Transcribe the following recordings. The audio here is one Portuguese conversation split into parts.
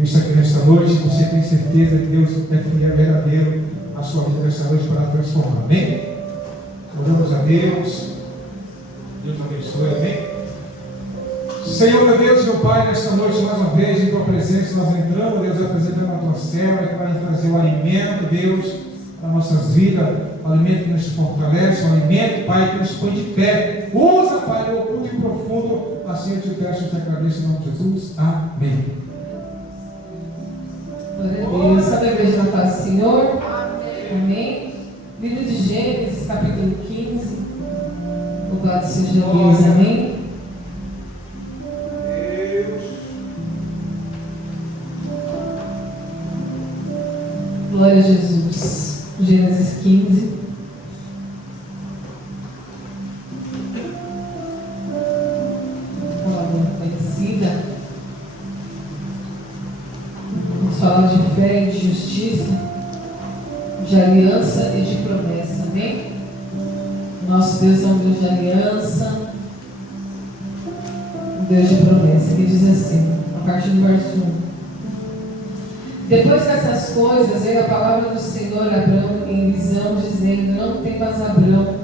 visto aqui nesta noite, você tem certeza que Deus é fiel verdadeiro na sua vida nesta noite para transformar. Amém? Oramos a Deus. Deus abençoe. Amém? Senhor, meu Deus e meu Pai, nesta noite, mais uma vez, em Tua presença, nós entramos, Deus, apresentando a Tua cela para trazer o alimento, Deus, para nossas vidas, o alimento que nos fortalece, o alimento, Pai, que nos põe de pé. Usa, Pai, o oculto e profundo, assim eu te peço, eu te agradeço em nome de Jesus. Amém. Glória a Deus. Sabe a igreja da paz do Senhor? Amém. Livro de Gênesis, capítulo 15. Louvado seja Deus. Amém. Glória a Jesus. Gênesis 15. Palavra conhecida. Nos fala de fé e de justiça, de aliança e de promessa. Amém? Nosso Deus é um Deus de aliança, um Deus de promessa. Que diz assim, a partir do verso 1. Depois dessas coisas, veio a palavra do Senhor a Abrão em visão, dizendo: Não temas, Abrão,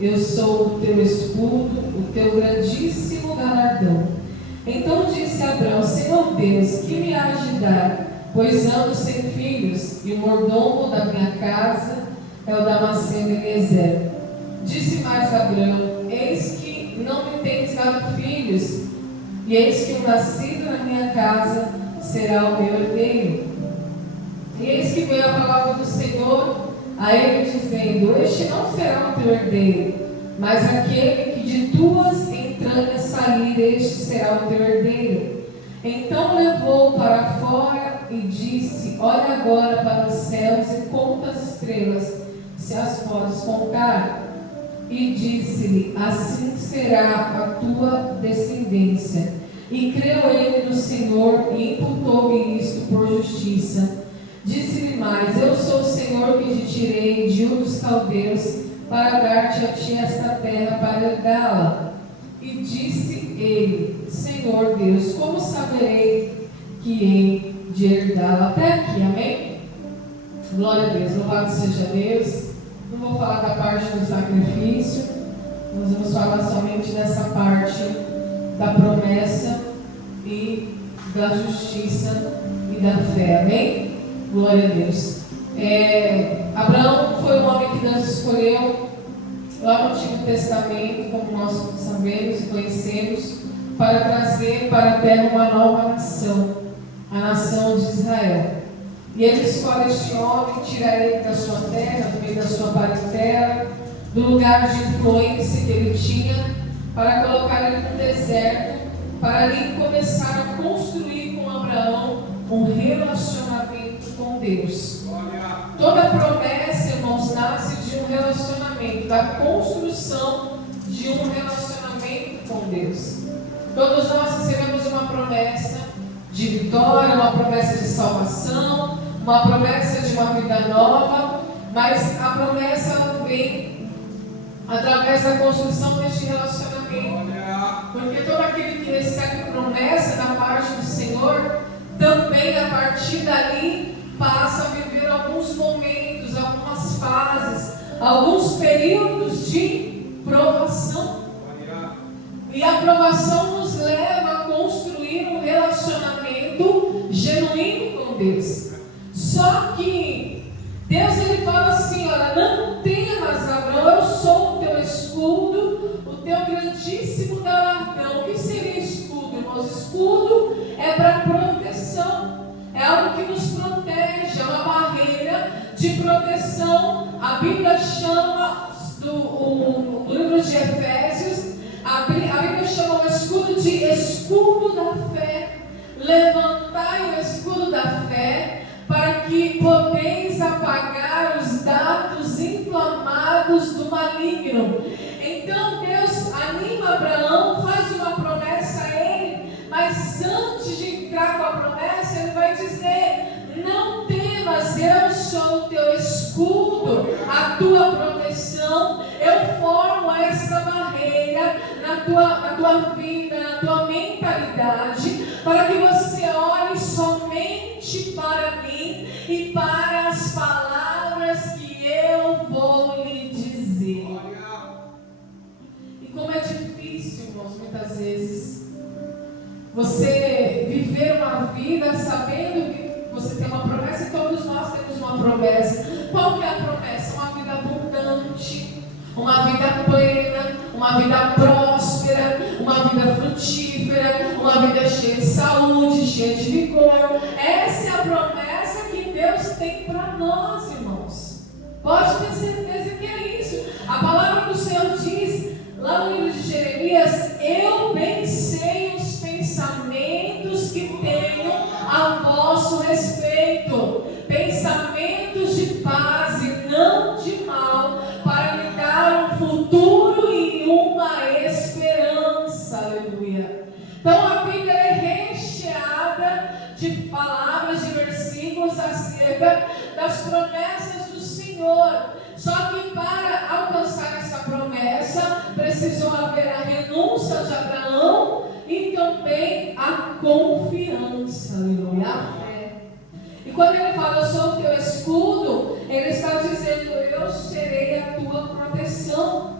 eu sou o teu escudo, o teu grandíssimo galardão. Então disse Abrão: Senhor Deus, que me hás de dar? Pois ando sem filhos, e o mordomo da minha casa é o Damasceno Eliezer. Disse mais Abrão: Eis que não me tens dado filhos, e eis que o nascido na minha casa será o meu herdeiro. E eis que veio a palavra do Senhor a ele, dizendo: Este não será o teu herdeiro, mas aquele que de tuas entranhas sair, este será o teu herdeiro. Então levou para fora e disse: Olha agora para os céus e conta as estrelas, se as podes contar. E disse-lhe: Assim será a tua descendência. E creu ele no Senhor e imputou-lhe isto por justiça. Disse-lhe mais: Eu sou o Senhor que te tirei de Ur dos Caldeus para dar-te a ti esta terra para herdá-la. E disse ele: Senhor Deus, como saberei que hei de herdá-la? Até aqui, amém? Glória a Deus, louvado seja Deus. Não vou falar da parte do sacrifício, nós vamos falar somente dessa parte da promessa e da justiça e da fé, amém? Glória a Deus. Abraão foi o homem que Deus escolheu lá no Antigo Testamento, como nós sabemos e conhecemos, para trazer para a terra uma nova nação, a nação de Israel. E ele escolhe este homem, tira ele da sua terra, do meio da sua parentela, do lugar de influência que ele tinha, para colocar ele no deserto, para ali começar a construir com Abraão um relacionamento com Deus. Toda promessa, irmãos, nasce de um relacionamento, da construção de um relacionamento com Deus. Todos nós recebemos uma promessa de vitória, uma promessa de salvação, uma promessa de uma vida nova, mas a promessa ela vem através da construção deste relacionamento. Porque todo aquele que recebe promessa da parte do Senhor, também a partir dali passa a viver alguns momentos, algumas fases, alguns períodos de provação. E a provação nos leva a construir um relacionamento genuíno com Deus. Só que Deus ele fala assim: olha, não temas, Abraão, eu sou o teu escudo, o teu grandíssimo galardão. O que seria escudo, irmãos? Escudo é para proteção, é algo que nos protege, é uma barreira de proteção. A Bíblia chama no livro de Efésios, a Bíblia chama o escudo de escudo da fé. Levantai o escudo da fé, para que podeis apagar os dardos inflamados do maligno. Então Deus anima Abraão, faz uma promessa a ele, mas antes de entrar com a promessa, ele vai dizer: não temas, eu sou o teu escudo, a tua proteção, eu formo essa barreira na tua vida, na tua mentalidade, para que você olhe somente você viver uma vida sabendo que você tem uma promessa, e todos nós temos uma promessa. Qual que é a promessa? Uma vida abundante, uma vida plena, uma vida próspera, uma vida frutífera, uma vida cheia de saúde, cheia de vigor. Essa é a promessa que Deus tem para nós, irmãos. Pode ter certeza que é isso. A palavra do Senhor diz, lá no livro de Jeremias: eu bem sei os pensamentos que tenho a vosso respeito, pensamentos de paz e não de mal, para lhe dar um futuro e uma esperança. Aleluia. Então a Bíblia é recheada de palavras, de versículos acerca das promessas do Senhor. Só que para alcançar essa promessa, precisou haver a renúncia de Abraão e também a confiança, aleluia, a fé. E quando ele fala, eu sou o teu escudo, ele está dizendo, eu serei a tua proteção.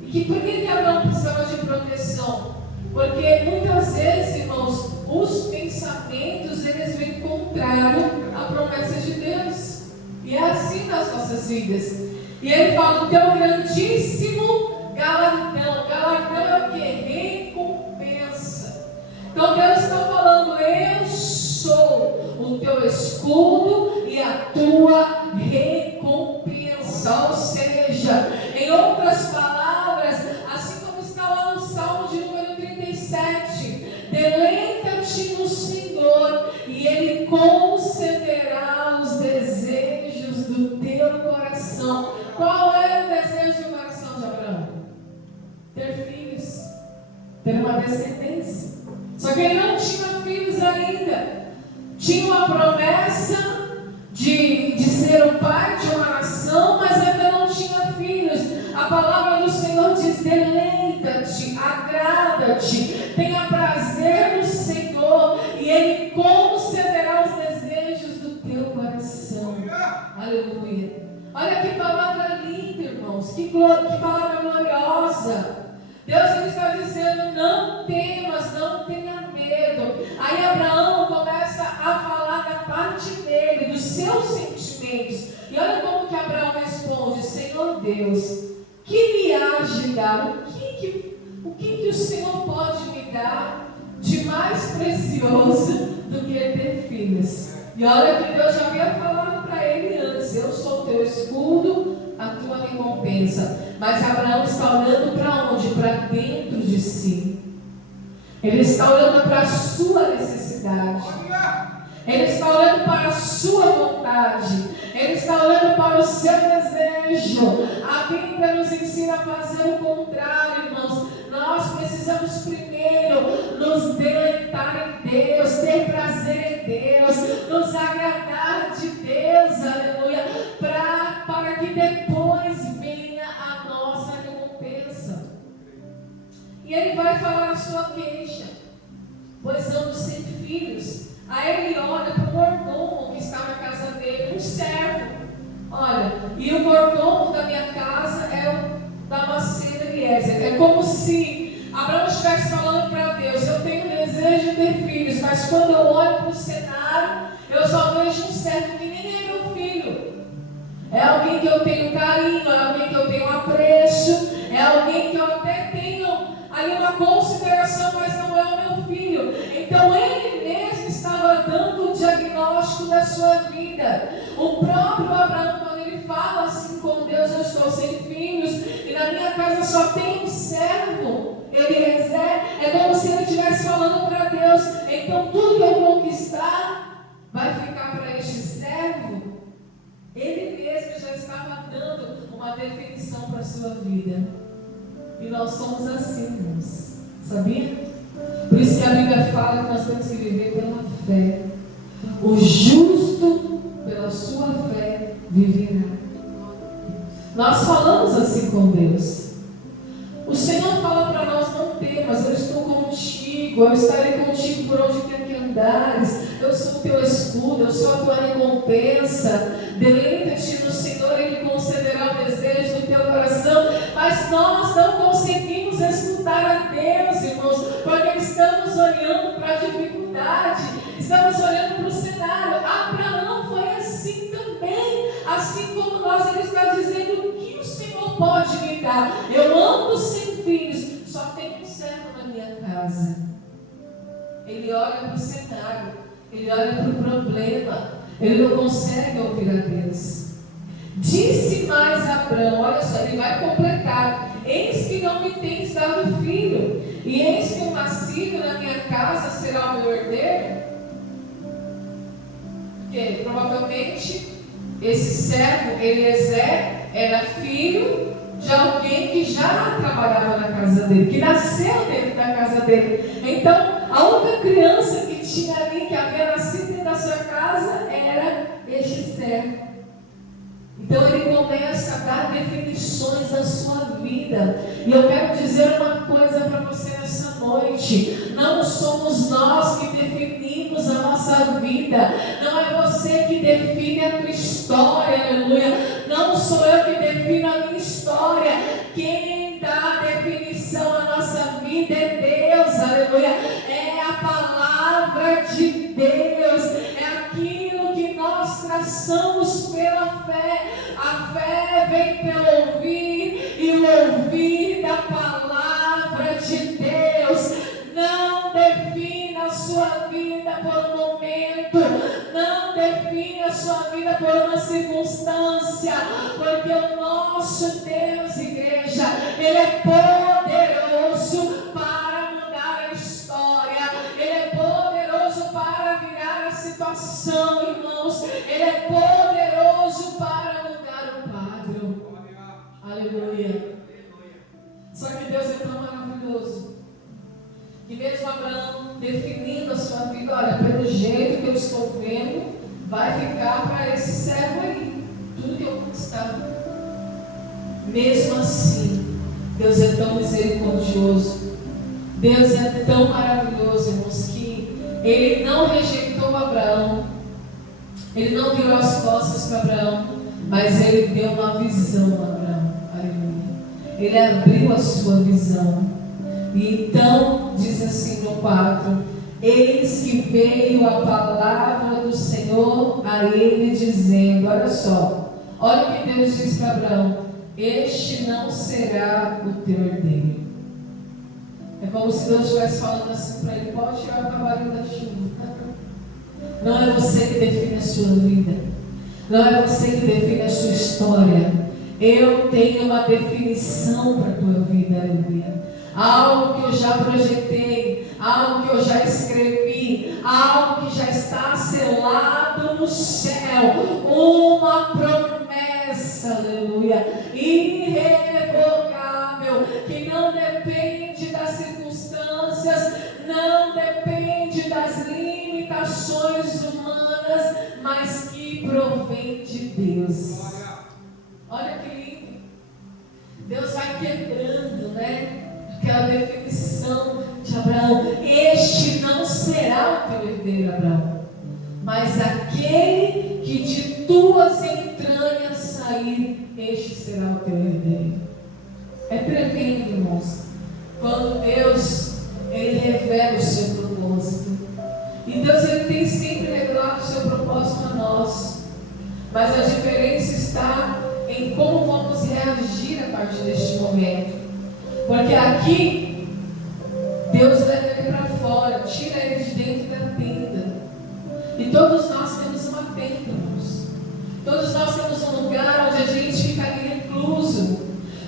E por que Abraão precisava de proteção? Porque muitas vezes, irmãos, os pensamentos, eles vêm contrário à promessa de Deus. E é assim nas nossas vidas. E ele fala, o teu grandíssimo galardão. Galardão é o que? Recompensa. Então Deus está falando, eu sou o teu escudo e a tua recompensa. Ou seja, em outras palavras, assim como está lá no Salmo de número 37, deleita-te no Senhor e Ele concederá os desejos do teu coração. Qual era o desejo do coração de Abraão? Ter filhos, ter uma descendência. Só que ele não tinha filhos ainda. Tinha uma promessa de ser o pai de uma nação, mas ainda não tinha filhos. A palavra do Senhor diz, deleita-te, agrada-te, tenha prazer no Senhor e Ele concederá os desejos do teu coração. Aleluia. Olha que palavra linda, irmãos, que palavra gloriosa. Deus ele está dizendo, não temas, não tenha medo. Aí Abraão começa a falar da parte dele, dos seus sentimentos. E olha como que Abraão responde, Senhor Deus, que me há de dar? O que o Senhor pode me dar de mais precioso do que ter filhos? E olha que Deus já havia falado para ele antes, eu sou o teu escudo, a tua recompensa. Mas Abraão está olhando para onde? Para dentro de si. Ele está olhando para a sua necessidade. Ele está olhando para a sua vontade. Ele está olhando para o seu desejo. A Bíblia nos ensina a fazer o contrário, irmãos. Nós precisamos primeiro nos deleitar em Deus, ter prazer em Deus, nos agradar de Deus, aleluia, para que depois venha a nossa recompensa. E ele vai falar a sua queixa, pois ando sem filhos. Aí ele olha para o mordomo que está na casa dele, um servo. Olha, e o mordomo da minha casa é o Damasceno Eliezer. É como se Abraão estivesse falando para Deus, eu tenho desejo de ter filhos, mas quando eu olho para o cenário, eu só vejo um servo que nem é meu filho. É alguém que eu tenho carinho, é alguém que eu tenho apreço, é alguém que eu até tenho ali uma consideração, mas não é o meu filho. Então ele mesmo estava dando o diagnóstico da sua vida. O próprio Abraão, quando ele fala assim com Deus, eu estou sem filhos e na minha casa só tem um servo, Eliezer, é como se ele estivesse falando para Deus, então tudo que eu conquistar vai ficar para este servo. Ele mesmo já estava dando uma definição para a sua vida. E nós somos assim, irmãos. Sabia? Por isso que a Bíblia fala que nós temos que viver pela fé. O justo, pela sua fé, viverá. Nós falamos assim com Deus. O Senhor fala para nós, não temas, eu estou contigo, eu estarei contigo por onde quer que andares, eu sou o teu escudo, eu sou a tua recompensa. Deleita-te no Senhor, Ele concederá o desejo do teu coração. Mas nós não conseguimos escutar a Deus, irmãos, porque estamos olhando para a dificuldade, estamos olhando para o cenário. Abraão foi assim também, assim como nós. Ele está dizendo: o que o Senhor pode me dar? Eu ando sem filhos, só tem um servo na minha casa. Ele olha para o cenário, ele olha para o problema, ele não consegue ouvir a Deus. Disse mais Abraão, olha só, ele vai completar: eis que não me tens dado filho, e eis que o nascido na minha casa será o meu herdeiro. Porque provavelmente esse servo Eliezer era filho de alguém que já trabalhava na casa dele, que nasceu dentro da casa dele. Então, a única criança que tinha ali, que havia nascido dentro da sua casa, era este servo. Então ele começa a dar definições da sua vida. E eu quero dizer uma coisa para você nessa noite: não somos nós que definimos a nossa vida, não é você que define a tua história, aleluia. Não sou eu que defino a minha história. Quem dá a definição à nossa vida é Deus, aleluia. É a palavra de Deus, é aquilo que nós traçamos pela fé. A fé vem pelo ouvir, e o ouvir da palavra de Deus. Não defina a sua vida por um momento, não defina a sua vida por uma circunstância, porque o nosso Deus, igreja, Ele é poderoso para mudar a história, Ele é poderoso para virar a situação, irmãos, Ele é poderoso para mudar o quadro. Aleluia. Só que Deus é tão maravilhoso que mesmo Abraão definindo a sua vida: olha, pelo jeito que eu estou vendo, vai ficar para esse servo aí, tudo que eu conquistava. Mesmo assim, Deus é tão misericordioso, Deus é tão maravilhoso, irmãos, que Ele não rejeitou Abraão, Ele não virou as costas para Abraão, mas Ele deu uma visão a Abraão. Aleluia. Ele abriu a sua visão. E então, diz assim no 4: eis que veio a palavra do Senhor a ele, dizendo, olha só, olha o que Deus diz para Abraão: este não será o teu herdeiro. É como se Deus estivesse falando assim para ele: pode tirar o cavalinho da chuva. Não é você que define a sua vida, não é você que define a sua história. Eu tenho uma definição para a tua vida, aleluia. Algo que eu já projetei, algo que eu já escrevi, algo que já está selado no céu, uma promessa, aleluia, irrevogável, que não depende das circunstâncias, não depende das limitações humanas, mas que provém de Deus. Olha que lindo. Deus vai quebrando, né? Aquela definição de Abraão: este não será o teu herdeiro, Abraão, mas aquele que de tuas entranhas sair, este será o teu herdeiro. É tremendo, irmãos, quando Deus, Ele revela o seu propósito. E Deus, Ele tem sempre revelado o seu propósito a nós, mas a diferença está em como vamos reagir a partir deste momento. Porque aqui, Deus leva ele para fora, tira ele de dentro da tenda. E todos nós temos uma tenda, irmãos. Todos nós temos um lugar onde a gente fica ali recluso,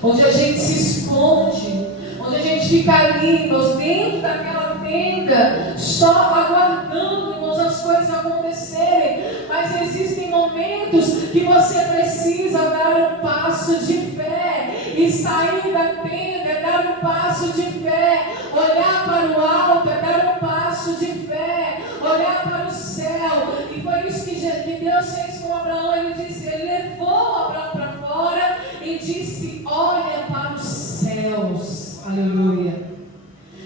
onde a gente se esconde, onde a gente fica ali, irmãos, dentro daquela tenda, só aguardando, irmãos, as coisas acontecerem. Mas existem momentos que você precisa dar um passo de fé e sair da tenda. Dar um passo de fé, olhar para o alto, é dar um passo de fé, olhar para o céu. E foi isso que Deus fez com Abraão. Ele disse, Ele levou Abraão para fora e disse: olha para os céus, aleluia,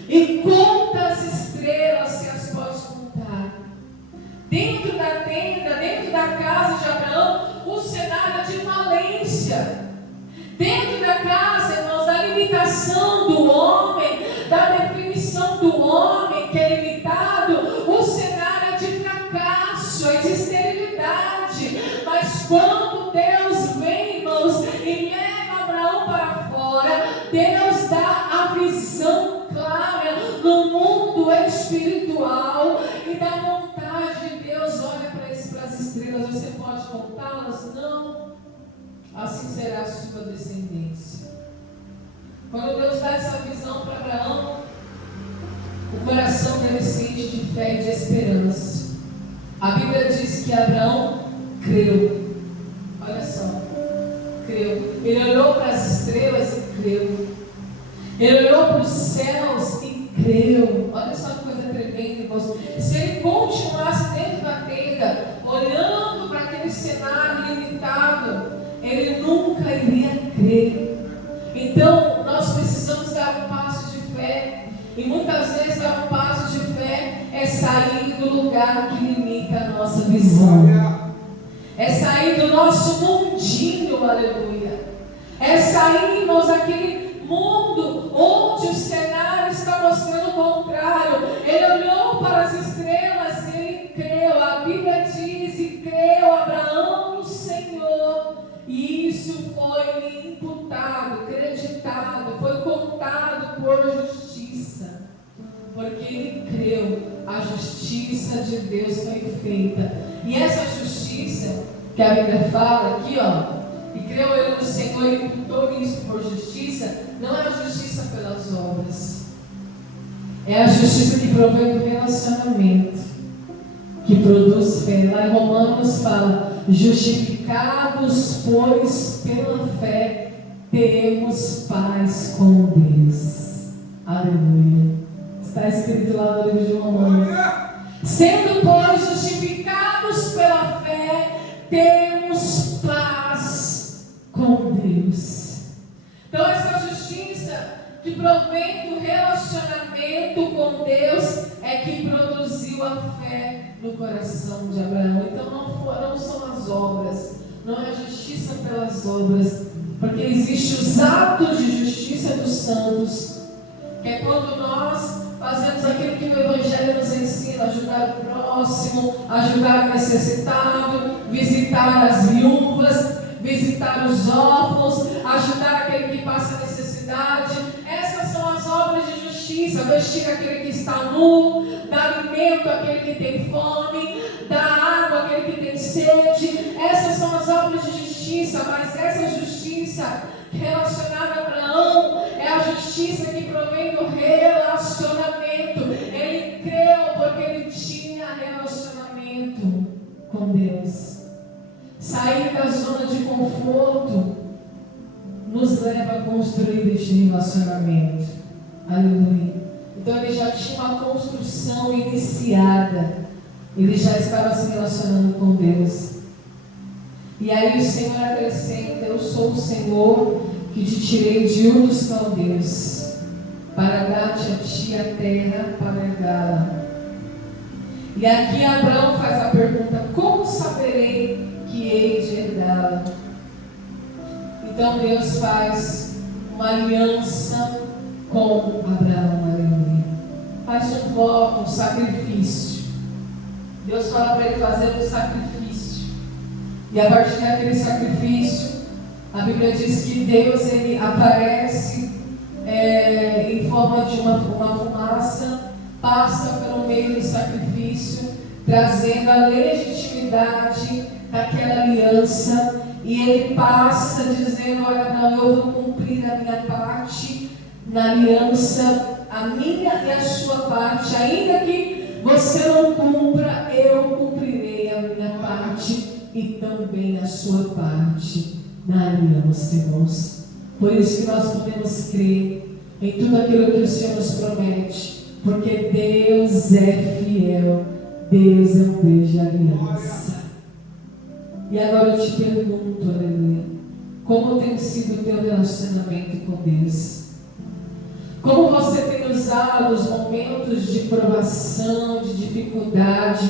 e conta as estrelas, se as podes contar. Dentro da tenda, dentro da casa de Abraão, o cenário de falência. Dentro da casa, irmãos, da limitação do homem, da definição do homem que é limitado, quando Deus vem, irmãos, e leva Abraão para fora, Deus dá a visão clara no mundo espiritual e da vontade de Deus. Olha para as estrelas, você pode contá-las? Não. Assim será a sua descendência. Quando Deus dá essa visão para Abraão, o coração dele sente de fé e de esperança. A Bíblia diz que Abraão creu. Olha só, creu. Ele olhou para as estrelas e creu. Ele olhou para os céus e creu. Olha só que coisa tremenda, irmãos. Se ele continuasse dentro da tenda, olhando para aquele cenário limitado, ele nunca iria crer. Então, nós precisamos dar um passo de fé. E muitas vezes dar um passo de fé é sair do lugar que limita a nossa visão. É sair do nosso mundinho, aleluia. É sair, irmãos, daquele mundo onde o cenário está mostrando o contrário. Ele olhou para as estrelas e ele creu. A Bíblia diz: e creu Abraão no Senhor. E isso foi-lhe imputado, creditado, foi contado por justiça. Porque ele creu, a justiça de Deus foi feita. E essa justiça que a Bíblia fala aqui, e creu ele no Senhor e imputou isso por justiça, não é a justiça pelas obras. É a justiça que provém do relacionamento, que produz fé. Lá em Romanos fala: justificados, pois, pela fé, temos paz com Deus. Aleluia. Está escrito lá no livro de Romanos. Sendo, pois, justificados pela fé, temos paz com Deus. Então, essa justiça que provém do relacionamento com Deus é que produziu a fé no coração de Abraão. Então, não são as obras, não é a justiça pelas obras, porque existem os atos de justiça dos santos, que é quando nós fazemos aquilo que o Evangelho nos ensina: ajudar o próximo, ajudar o necessitado, visitar as viúvas, visitar os órfãos, ajudar aquele que passa necessidade. Essas são as obras de justiça: vestir aquele que está nu, dar alimento àquele que tem fome, dar água àquele que tem sede. Essas são as obras de justiça. Mas essa justiça relacionada a Abraão é a justiça que provém do relacionamento. Ele creu porque ele tinha relacionamento com Deus. Sair da zona de conforto nos leva a construir este relacionamento. Aleluia. Então ele já tinha uma construção iniciada. Ele já estava se relacionando com Deus. E aí o Senhor acrescenta: eu sou o Senhor que te tirei de Ur dos Caldeus, para dar-te a ti a terra para herdá-la. E aqui Abraão faz a pergunta: como saberei que hei de herdá-la? Então Deus faz uma aliança com Abraão, aleluia. Faz um voto, um sacrifício. Deus fala para ele fazer um sacrifício. E a partir daquele sacrifício, a Bíblia diz que Deus ele aparece em forma de uma fumaça, passa pelo meio do sacrifício, trazendo a legitimidade daquela aliança. E ele passa dizendo: olha, não, eu vou cumprir a minha parte na aliança, a minha e a sua parte. Ainda que você não cumpra, eu cumprirei a minha parte e também a sua parte na aliança, irmãos. Por isso que nós podemos crer em tudo aquilo que o Senhor nos promete, porque Deus é fiel, Deus é um Deus de aliança. E agora eu te pergunto, aleluia, como tem sido o teu relacionamento com Deus? Como você tem usado os momentos de provação, de dificuldade,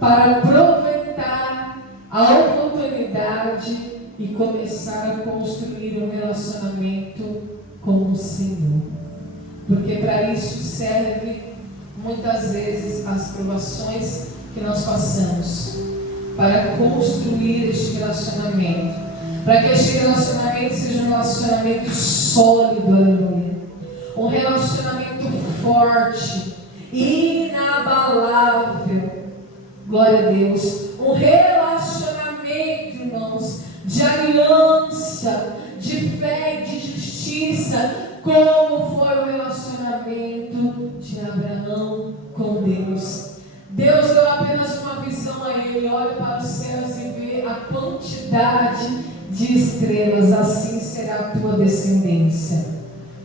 para aproveitar a oportunidade e começar a construir um relacionamento com o Senhor? Porque para isso serve muitas vezes as provações que nós passamos. para construir este relacionamento. Para que este relacionamento seja um relacionamento sólido, aleluia. Um relacionamento forte, inabalável. Glória a Deus. Um relacionamento, irmãos, de aliança, de fé e de justiça, como foi o relacionamento de Abraão com Deus. Deus deu apenas uma visão a ele, olha para os céus e vê a quantidade de estrelas, assim será a tua descendência.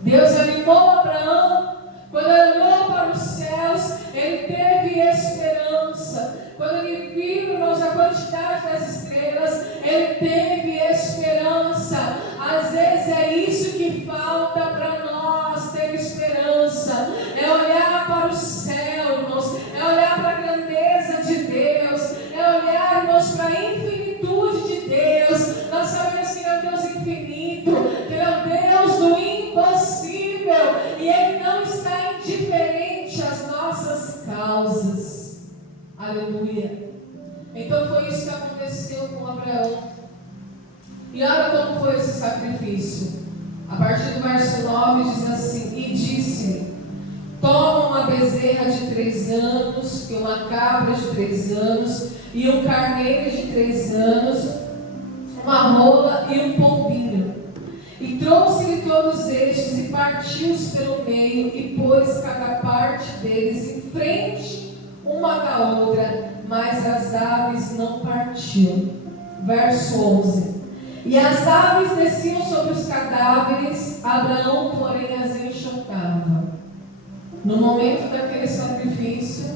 Deus animou Abraão, quando ele olhou para os céus, ele teve esperança. Quando ele viu, irmãos, a quantidade das estrelas, ele teve esperança. Às vezes é isso que falta para nós, ter esperança. É olhar para o céu, irmãos, é olhar para a grandeza de Deus, é olhar, irmãos, para a infinitude de Deus. Nós sabemos que Ele é um Deus infinito, que Ele é um Deus do impossível, e Ele não está indiferente às nossas causas. Aleluia. Então foi isso que aconteceu com Abraão. E olha como foi esse sacrifício. A partir do verso 9 diz assim: e disse-lhe: toma uma bezerra de 3 anos, e uma cabra de 3 anos, e um carneiro de 3 anos, uma rola e um pombinho. E trouxe-lhe todos estes, e partiu-os pelo meio, e pôs cada parte deles em frente uma da outra, mas as aves não partiam. Verso 11: e as aves desciam sobre os cadáveres, Abraão, porém, as enxotava. No momento daquele sacrifício,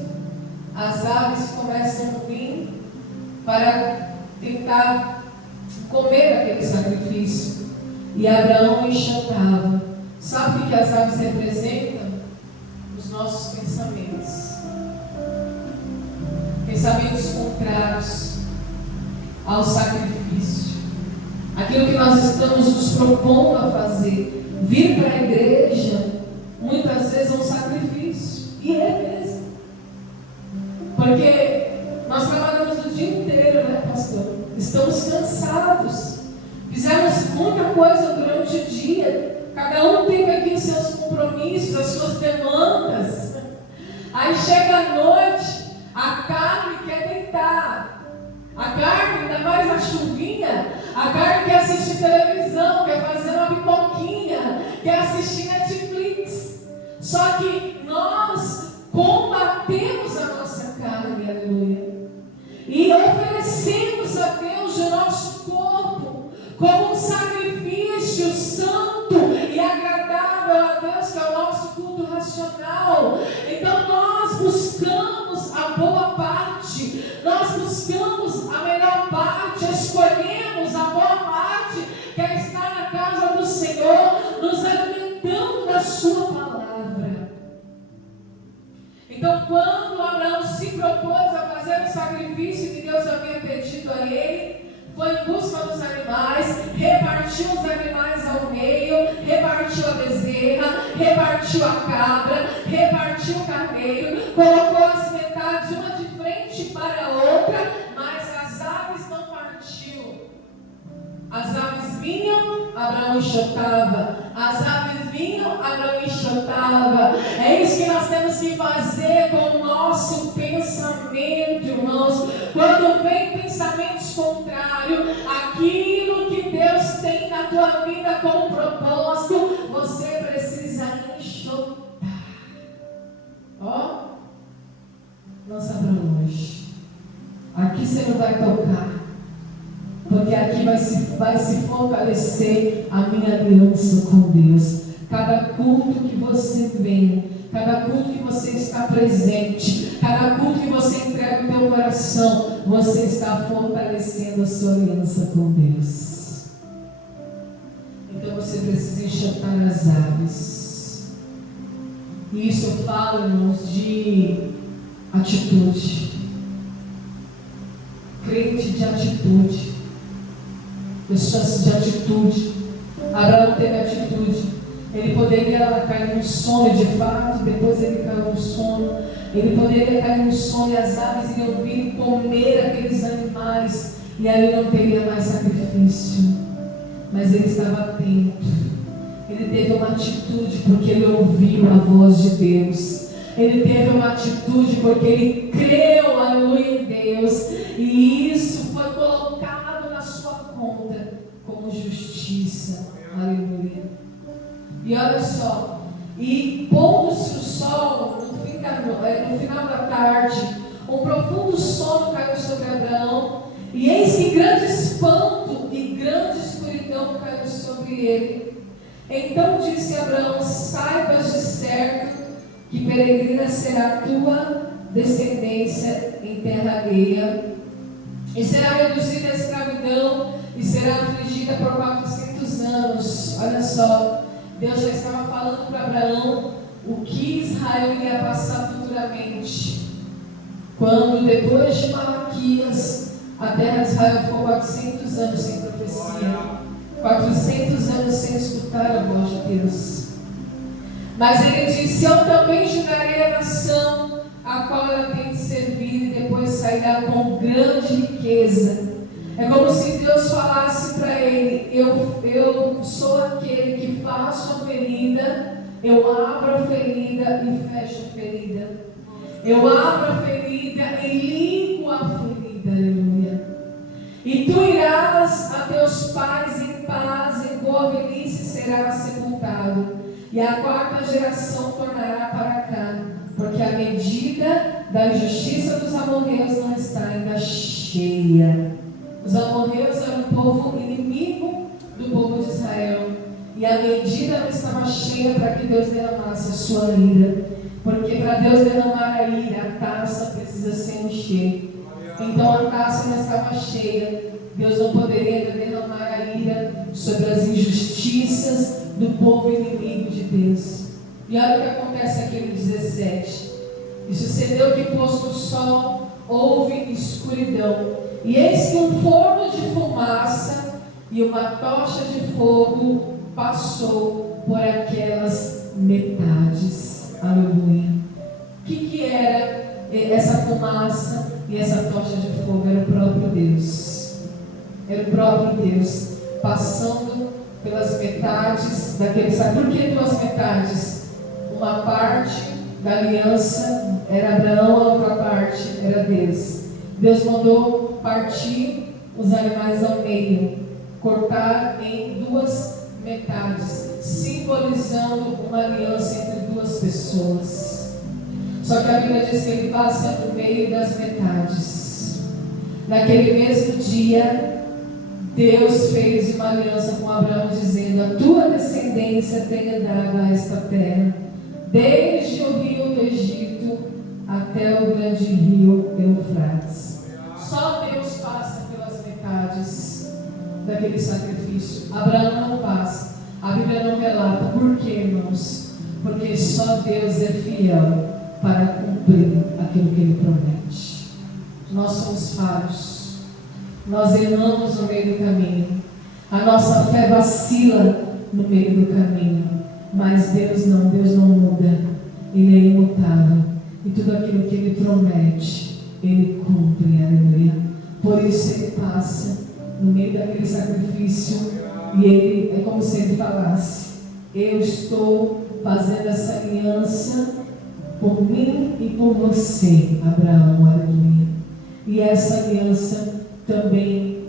as aves começam a vir para tentar comer aquele sacrifício, e Abraão enxotava. Sabe o que as aves representam? Os nossos pensamentos. Pensamentos contrários ao sacrifício. Aquilo que nós estamos nos propondo a fazer. Vir para a igreja, muitas vezes é um sacrifício. E é mesmo. Porque nós trabalhamos o dia inteiro, né, pastor? Estamos cansados. Fizemos muita coisa durante o dia. Cada um tem aqui os seus compromissos, as suas demandas. Aí chega a noite, a carne quer deitar. A carne, ainda mais na chuvinha, a carne quer assistir televisão, quer fazer uma pipoquinha, quer assistir Netflix. Só que nós combatemos a nossa carne, aleluia. E oferecemos a Deus o nosso corpo como um sacrifício santo e agradável a Deus, que é o nosso culto racional. Então nós buscamos a boa parte, nós buscamos a melhor parte, escolhemos a boa parte, que é estar na casa do Senhor, nos alimentando da sua palavra. Então, quando Abraão se propôs a fazer o sacrifício que Deus havia pedido a ele, foi em busca dos animais, repartiu os animais ao meio, repartiu a bezerra, repartiu a cabra, repartiu o carneiro, colocou as metades uma de frente para a outra, mas as aves não partiu. As aves vinham, Abraão enxotava. As aves vinham, Abraão enxotava. É isso que nós temos que fazer com o nosso pensamento, irmãos. Quando vem pensamentos contrários, aquilo que Deus tem na tua vida como propósito, você precisa enxotar. Ó, lança para longe. Aqui você não vai tocar, porque aqui vai se fortalecer a minha aliança com Deus. Cada culto que você vem, cada culto que você está presente, cada culto que você entrega o teu coração, você está fortalecendo a sua aliança com Deus. Então você precisa enxotar as aves. E isso eu falo, irmãos, de atitude. Crente de atitude. Pessoas de atitude. Abraão teve atitude. Ele poderia cair no sono de fato, depois ele caiu no sono. Ele poderia cair no sono e as aves iriam vir e comer aqueles animais. mais, e ali não teria mais sacrifício. Mas ele estava atento, ele teve uma atitude porque ele ouviu a voz de Deus, ele teve uma atitude porque ele creu, aleluia, em Deus, e isso foi colocado na sua conta como justiça, aleluia. E olha só, e pondo-se o sol no final da tarde, um profundo sono caiu sobre Abraão, e eis que grande espanto e grande escuridão caiu sobre ele. Então disse Abraão: saibas de certo que peregrina será a tua descendência em terra alheia, e será reduzida à escravidão, e será afligida por 400 anos. Olha só, Deus já estava falando para Abraão o que Israel iria passar futuramente. Quando depois de Malaquias, a terra de Israel ficou 400 anos sem profecia, 400 anos sem escutar a voz de Deus. Mas ele disse: eu também julgarei a nação a qual ela tem de servir, e depois sairá com grande riqueza. É como se Deus falasse para ele: eu sou aquele que faço a ferida, eu abro a ferida e fecho a ferida. Eu abro a ferida e limpo a ferida, aleluia. E tu irás a teus pais em paz, em boa velhice serás sepultado, e a quarta geração tornará para cá, porque a medida da injustiça dos amorreus não está ainda cheia. Os amorreus eram um povo inimigo do povo de Israel, e a medida não estava cheia para que Deus derramasse a sua ira, porque para Deus derramar a ira, a taça precisa se encher. Então a taça não estava cheia, Deus não poderia derramar a ira sobre as injustiças do povo inimigo de Deus. E olha o que acontece aqui no 17: e sucedeu que, posto o sol, houve escuridão, e eis que um forno de fumaça e uma tocha de fogo passou por aquelas metades. Aleluia. O que era essa fumaça e essa tocha de fogo? Era o próprio Deus. Era o próprio Deus passando pelas metades daquele. Sabe por que duas metades? Uma parte da aliança era Abraão, a outra parte era Deus. Deus mandou partir os animais ao meio, cortar em duas metades, simbolizando uma aliança entre duas pessoas. Só que a Bíblia diz que ele passa no meio das metades. Naquele mesmo dia, Deus fez uma aliança com Abraão, dizendo: a tua descendência tem herdado a esta terra, desde o rio do Egito até o grande rio Eufrates. Só Deus passa pelas metades daquele sacrifício. Abraão não passa. A Bíblia não relata. Por quê, irmãos? Porque só Deus é fiel para cumprir aquilo que Ele promete. Nós somos falhos. Nós erramos no meio do caminho. A nossa fé vacila no meio do caminho. Mas Deus não muda. Ele é imutável. E tudo aquilo que Ele promete, Ele cumpre, aleluia. Por isso Ele passa no meio daquele sacrifício, e Ele, é como se Ele falasse: eu estou fazendo essa aliança por mim e por você, Abraão, aleluia. E essa aliança também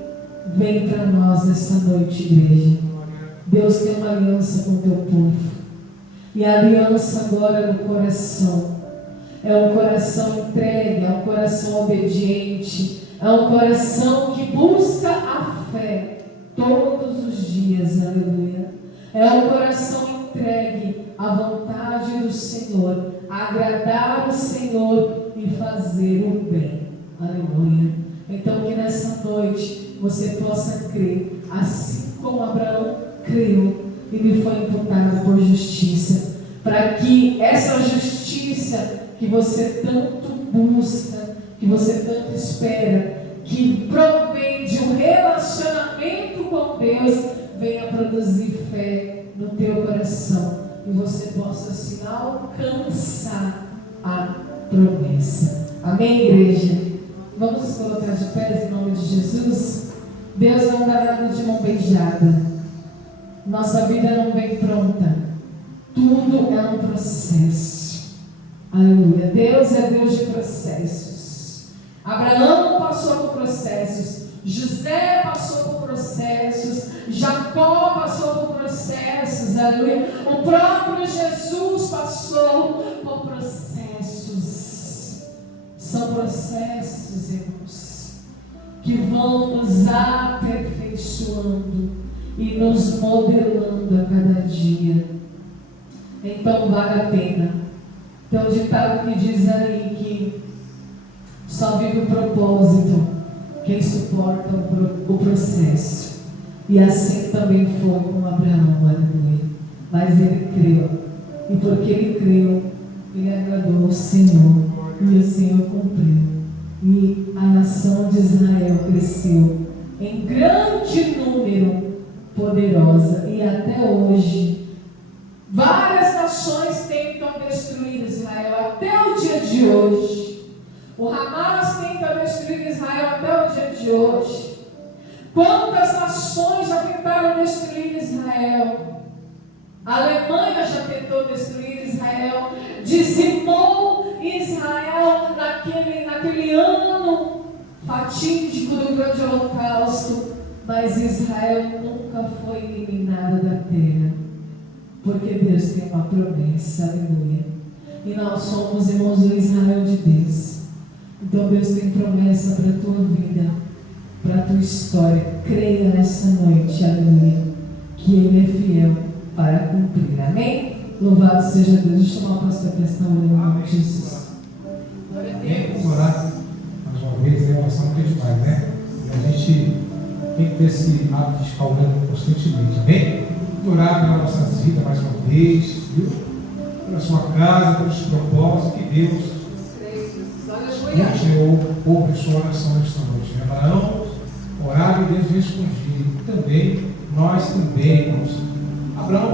vem para nós nessa noite, igreja. Deus tem uma aliança com o teu povo, e a aliança agora no coração é um coração entregue, é um coração obediente, é um coração que busca a fé todos os dias, aleluia. É um coração entregue à vontade do Senhor, a agradar o Senhor e fazer o bem, aleluia. Então que nessa noite você possa crer, assim como Abraão creu e lhe foi imputado por justiça, para que essa justiça que você tanto busca, que você tanto espera, que provém de um relacionamento com Deus, venha produzir fé no teu coração, e você possa assim alcançar a promessa. Amém, igreja? Vamos nos colocar de pé em nome de Jesus. Deus não dá nada de mão beijada. Nossa vida não vem pronta. Tudo é um processo. Aleluia. Deus é Deus de processos. Abraão passou por processos. José passou por processos. Jacó passou por processos. Aleluia. O próprio Jesus passou por processos. São processos, irmãos, que vão nos aperfeiçoando e nos modelando a cada dia. Então vale a pena. Tem um ditado que diz aí que só vive o propósito quem suporta o processo. E assim também foi com Abraão, aleluia. Mas ele creu. E porque ele creu, ele agradou ao Senhor. E o Senhor cumpriu. E a nação de Israel cresceu em grande número, poderosa. E até hoje, várias nações tentam destruir Israel até o dia de hoje. O Hamas tenta destruir Israel até o dia de hoje. Quantas nações já tentaram destruir Israel? A Alemanha já tentou destruir Israel, dizimou Israel naquele ano fatídico do grande holocausto, mas Israel nunca foi eliminado da terra, porque Deus tem uma promessa, aleluia. E nós somos, irmãos, o Israel de Deus. Então Deus tem promessa para a tua vida, para a tua história. Creia nessa noite, aleluia, que Ele é fiel para cumprir. Amém? Louvado seja Deus. Deixa eu chamar o pastor para estar orando em nome de Jesus. Amém? Vamos orar mais uma vez, a oração não tem demais, né? E a gente tem que ter esse hábito de estar orando constantemente. Amém? Vamos orar pela nossa vida mais uma vez, viu? Pela sua casa, pelos propósitos que Deus ouve sua oração nesta noite. Abraão orava e Deus respondia. E também, nós também, irmãos. Abraão